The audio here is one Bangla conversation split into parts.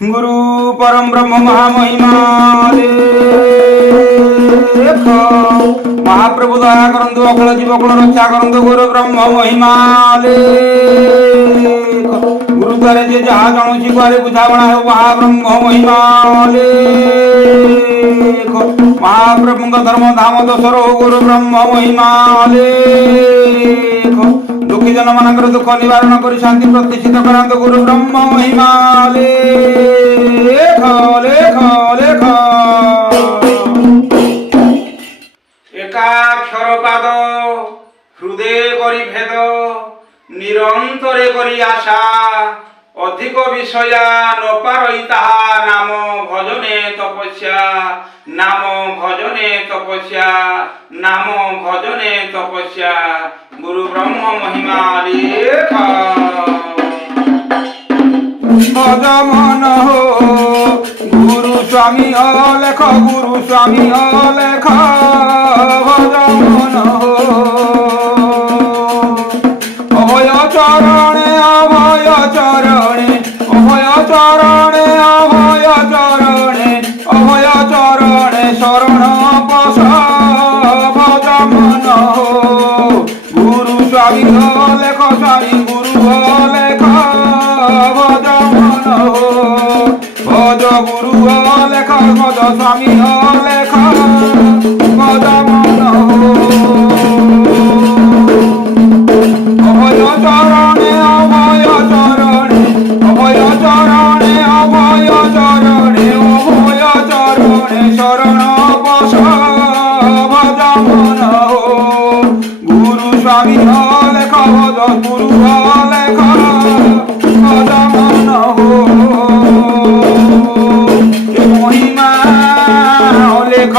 गुरु परम ब्रह्म महामहिमा देखो महाप्रभु दया करंतु अकल जीव कुल रक्षा करंतु गुरु ब्रह्म महिमा देखो गुरु द्वारे जे जहा जानुछि कुआरे बुझावणा हो महाब्रह्म महिमा देखो महाप्रभु धर्म धाम दशरो गुरु ब्रह्म महिमा देखो दुखी जन मानकर दुख निवारण कर शांति प्रतिष्ठित करांत गुरु ब्रह्म महिमा लेख लेख लेख एकाक्षर पाद हृदय करी भेद निरंतरे करी आशा अधिक विषया न पारई ताहा नाम भजने तपस्या नाम भजने तपस्या नाम भजने तपस्या गुरु ब्रह्म महिमा लेख भज मन हो गुरु स्वामी लेख गुरु स्वामी लेख भज मन हो अभय चरणे अभय चरणे अभय चरणे अभय चरणे अभय चरणे शरण पस भज मन हो गुरु स्वामी लेख स्वामी गुरु लेख भज मन हो भज गुरु लेख भज स्वामी लेख भज मन हो अभय चरणे अभय चरणे अभय चरणे अभय चरणे अभय चरणे शरण पस भज मन हो गुरु स्वामी लेख भज गुरु लेख भज मन हो महिमा लेख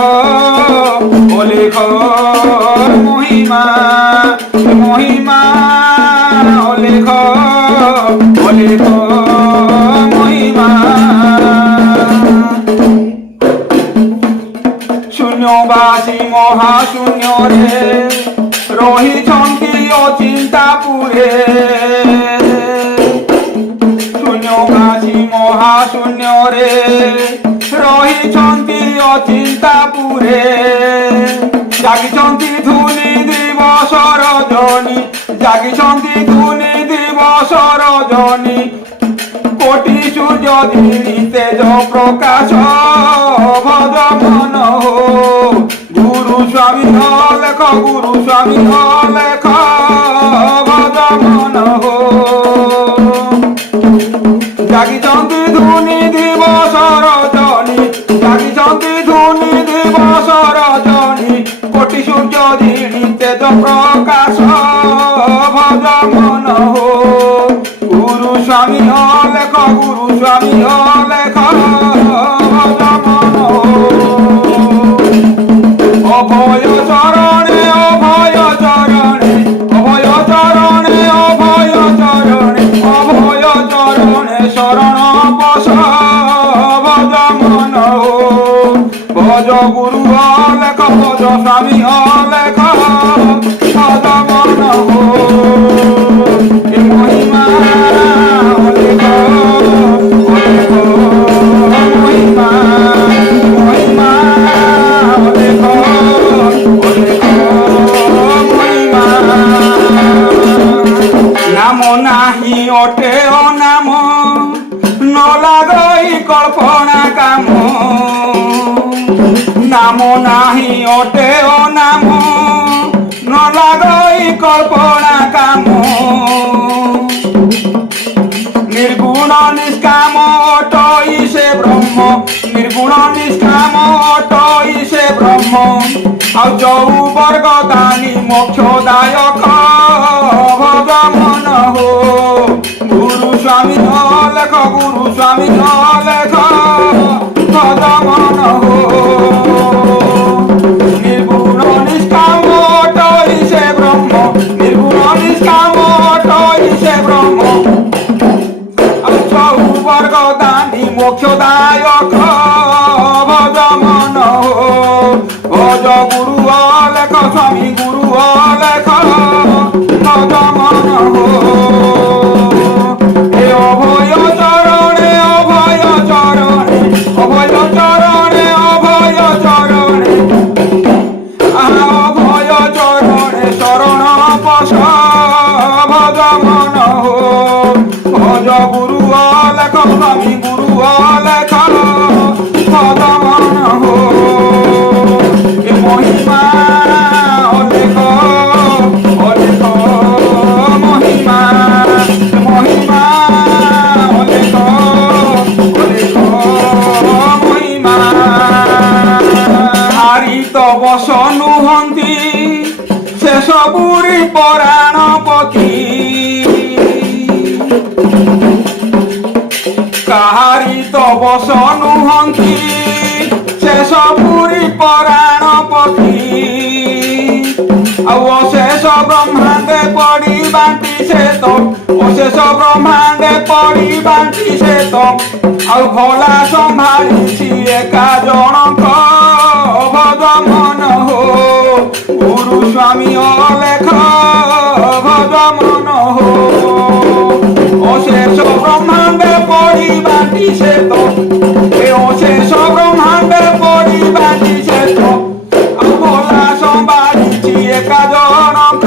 लेख महिमा महिमा लेख लेख महिमा शून्यवासी महाशून्य रे रहिछन्ति अचिंता पुरे शून्यवासी महाशून्य रे रहिछन्ति अचिंता पुरे जागिछन्ति धूली दिवस रजनी जागिछन्ति धूली दिवस रजनी कोटि सूर्य दिनी तेज प्रकाश भज मन हो गुरु स्वामी लेख गुरु स्वामी लेख भज मन हो जागिछन्ति धूनी दिवस रजनी जागिछन्ति धूनी दिवस रजनी कोटि सूर्य दिनी तेज प्रकाश भज मन हो गुरु स्वामी लेख गुरु स्वामी लेख भज मन हो अभय चरणे अभय चरणे अभय चरणे अभय चरणे अभय चरणे शरण पस भज मन हो भज गुरु लेख भज स्वामी लेख भज मन हो महिमा लेख लेख महिमा महिमा लेख लेख महिमा नाम नाही अटे नाम न लागई कल्पना काम नाम नाही अटे नाम न लागई कल्पना काम निर्गुण निष्काम अटई से ब्रह्म निर्गुण निष्काम अटई से ब्रह्म आ जौ वर्ग दानी मोक्षदायक भज मन हो गुरु स्वामी लेख गुरु स्वामी लेख भज मन हो निर्गुण निष्काम अटई से ब्रह्म निर्गुण निष्काम अटई से ब्रह्म वर्ग दानी मोक्षदायक भज मन हो भज गुरु लेख स्वामी गुरु लेख भज मन हो ए अभय चरणे अभय ପରାଣ ପକ୍ଷୀ କାହାରି ତ ବସ ନୁହନ୍ତି ଶେଷ ପୁରୀ ପରାଣ ପକ୍ଷୀ ଆଉ ଅଶେଷ ବ୍ରହ୍ମାଣ୍ଡେ ପଡ଼ି ବାଣ୍ଟି ସେ ତ ଅଶେଷ ବ୍ରହ୍ମାଣ୍ଡେ ପଡ଼ି ବାଣ୍ଟି ସେ ତ ଆଉ ଭଲା ସମ୍ଭାଳିଛି ଏକା ଜଣକ ଭଜ ମନ ହୋ ଗୁରୁ ସ୍ୱାମୀ ଅଲେଖ ଭଜ ମନ ହୋ অশেষ ব্রহ্মাণ্ডে পরিবাটি সে তো এ অশেষ ব্রহ্মাণ্ডে পরিবাটি সে তো ভোলা সম্ভালিছি একা জনক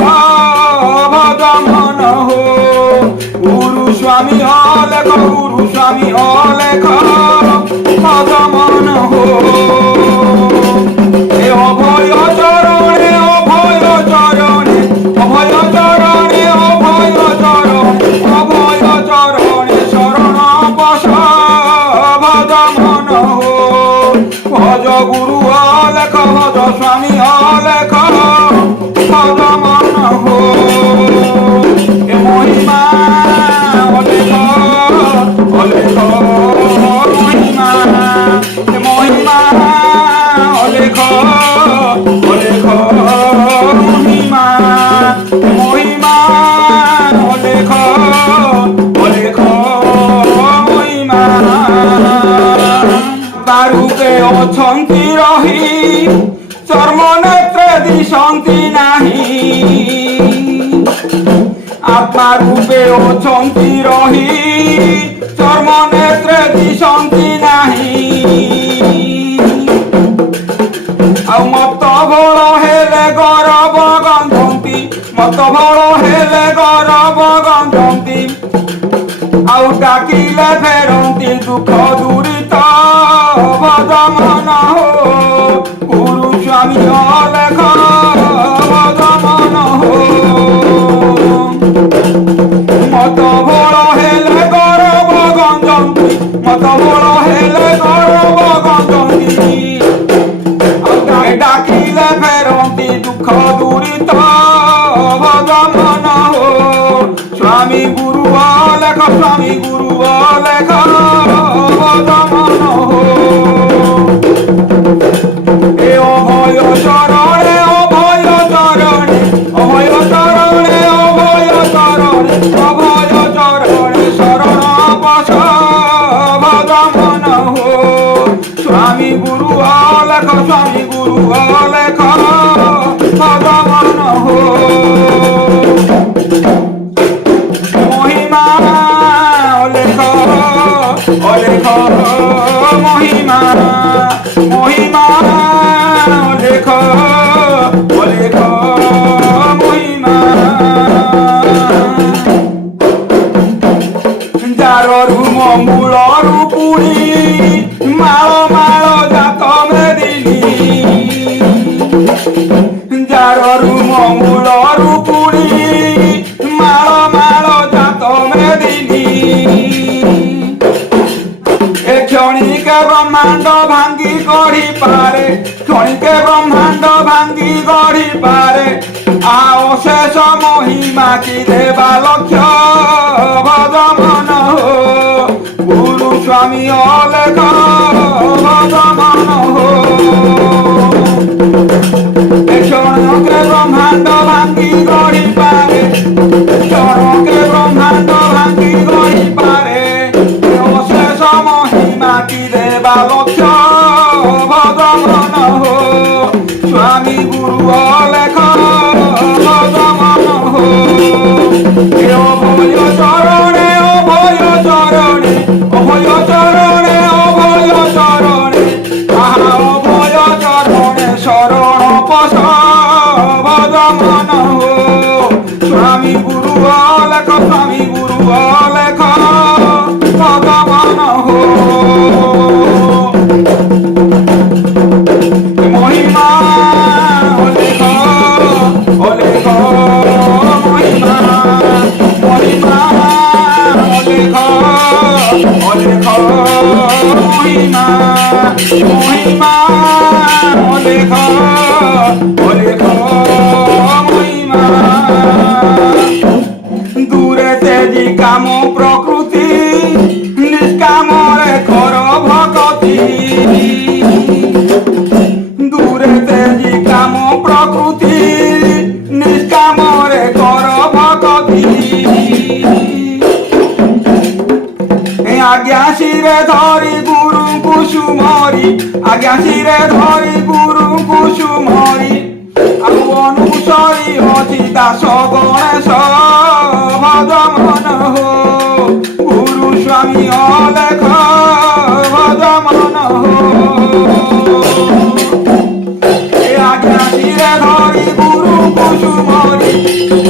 ভজ মন হো গুরু স্বামী অলেখ গুরু স্বামী অলেখ ভজ মন হো এ অভয় চরণে অভয় চরণে অভয় চরণে অভয় চরণে অভয় চরণে শরণ পশ ভজ মন হো ভজ গুরু অলেখ ভজ স্বামী অলেখ ভজ মন হো এ মহিমা অলেখ অলেখ মহিমা এ মহিমা অলেখ অলেখ মহিমা মহিমা অলেখ অলেখ মহিমা তারূপে অছন্তি রহি চর্ম নেত্রে দিশন্তি নাহি আত্মা রূপে অছন্তি রহি চর্ম নেত্রে দিশন্তি নাহি ଆଉ ମତ ଭଳ ହେଲେ ଗରବ ଗନ୍ଧନ୍ତି ମତ ଭଳ ହେଲେ ଗରବ ଗନ୍ଧନ୍ତି ଆଉ ଡାକିଲେ ଫେରନ୍ତି ଦୁଃଖ ଦୂରିତ ଭଜ ମନ ହୋ ଗୁରୁ ସ୍ୱାମୀ ଅଲେଖ ଭଜ ମନ ହୋ ମତ ଭଳ ହେଲେ ଗରବ ଗନ୍ଧନ୍ତି ମତ ଭଳ ହେଲେ ଗରବ ଗନ୍ଧନ୍ତି ডাকিলে ফেরন্তি দুঃখ দূরিত ভজ মন হো স্বামী গুরু অলেখ স্বামী গুরু অলেখ ভজ মন হো এ অভয় চরণে অভয় চরণে অভয় চরণে অভয় চরণে অভয় চরণে শরণ পশ ভজ মন হো স্বামী গুরু অলেখ স্বামী গুরু অলেখ ভজ মন হো মহিমা অলেখ অলেখ মহিমা মহিমা অলেখ অলেখ মহিমা যার রুম মূলরু পুরি মাଳ মাଳ জাত মেদিনী যার রুম মূলরু পুরি মাଳ মাଳ জাত মেদিনী এ ক্ষণিকে ব্রহ্মাণ্ড ভাঙ্গি গড়ি পারে ক্ষণিকে ব্রহ্মাণ্ড ভাঙ্গি গড়ি পারে আও শেষ মহিমা কি দেবা লক্ষ্য ভজ মন হো গুরু স্বামী অলেখ ভজ মন হো এ ক্ষণকে ব্রহ্মাণ্ড ভাঙ্গি গড়ি পারে ক্ষণকে ব্রহ্মাণ্ড ভাঙ্গি গড়ি পারে অশেষ মহিমা কি দেবা লক্ষ্য ভজ মন হো স্বামী গুরু অলেখ ভজ মন হো এ অভয় চরণে অভয় চরণে অভয় চরণে অভয় চরণে আহা অভয় চরণে শরণ পশ ভজ মন হো স্বামী গুরু অলেখ স্বামী গুরু অলেখ ভজ মন হো মহিমা অলেখ অলেখ মহিমা মহিমা অলেখ অলেখ মহিমা মহিমা অলেখ অলেখ মহিমা দূরে তেজি কাম প্রকৃতি নিষ্কামরে কর ভকতি দূরে তেজি কাম প্রকৃতি নিষ্কামরে কর ভকতি আজ্ঞা শিরে ধরি গুরু কুসুমরি আজ্ঞা শিরে ধরি গুরু কুসুমরি ଆଉ ଅନୁସରି ଅଛି ଦାସ ଗଣେଶ ଭଜ ମନ ହୋ ଗୁରୁ ସ୍ୱାମୀ ଅଲେଖ ଭଜ ମନ ହୋ ଏ ଆଜ୍ଞା ଶିରେ ଧରି ଗୁରୁ କୁସୁମରି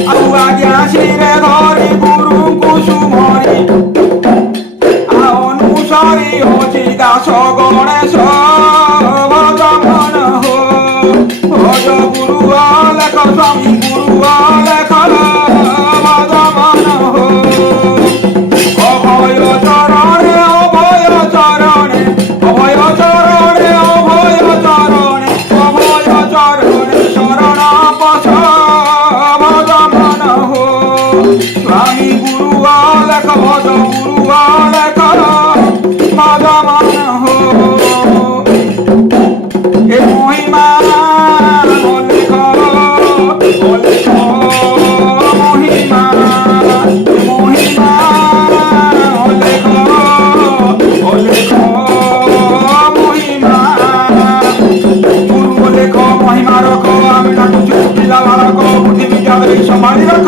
ଆଉ ଆଜ୍ଞା ଶିରେ ଧରି ଗୁରୁ କୁସୁମରି ଆଉ ଅନୁସରି ଅଛି ଦାସ ଗଣେଶ ଭଜ ମନ ହୋ ভজ গুরু অলেখ স্বামী গুরু অলেখ ভজ মন হো অভয় চরণে অভয় চরণে অভয় চরণে অভয় চরণে অভয় চরণে শরণ পশ ভজ মন হো স্বামী গুরু অলেখ ভজ গুরু অলেখ ভজ মন হো এ মহিমা সম্মানি রাখ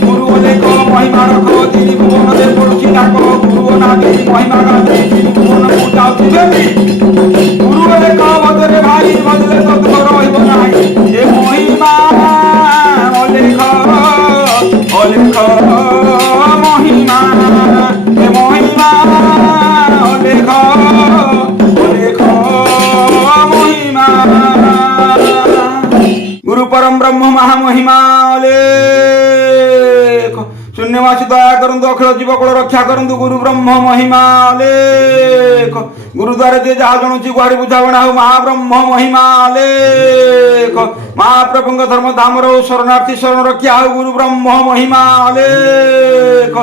গুরু অলেখ মহিমা রাখ তিনি ভুবনদের পড়ুছি ডাক গুরু নাকি মহিমা গাছে তিনি ভুবন যাচ্ছি দেবী গুরু অলেখ বদলে ভাই বদলে তত রহিব নাই এ মহিমা অলেখ অলেখ মহিমা এ মহিমা অলেখ অলেখ মহিমা গুরু পরম ব্রহ্ম মহামহিমা অলেখ শূন্যবাসী দয়া করন্তু অখিল জীবকুল রক্ষা করন্তু গুরু ব্রহ্ম মহিমা অলেখ গুরুদ্বারে যে যাহা জণুছি গুহারি বুঝাবଣା হଉ মহাব্রহ্ম মহিমা অলেখ মহাপ্রভুଙ୍କ ধর্ମ ଧାମର ଶରଣାର୍ଥୀ ଶରଣ ରକ୍ଷା ହଉ ଗୁରୁ ବ୍ରହ୍ମ ମହିମା ଅଲେଖ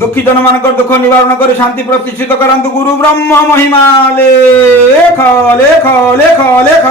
ଦୁଃଖୀ ଜନମାନଙ୍କର ଦୁଃଖ ନିବାରଣ କରି ଶାନ୍ତି ପ୍ରତିଷ୍ଠିତ କରନ୍ତୁ ଗୁରୁ ବ୍ରହ୍ମ ମହିମା ଅଲେଖ ଲେଖ ଲେଖ ଲେଖ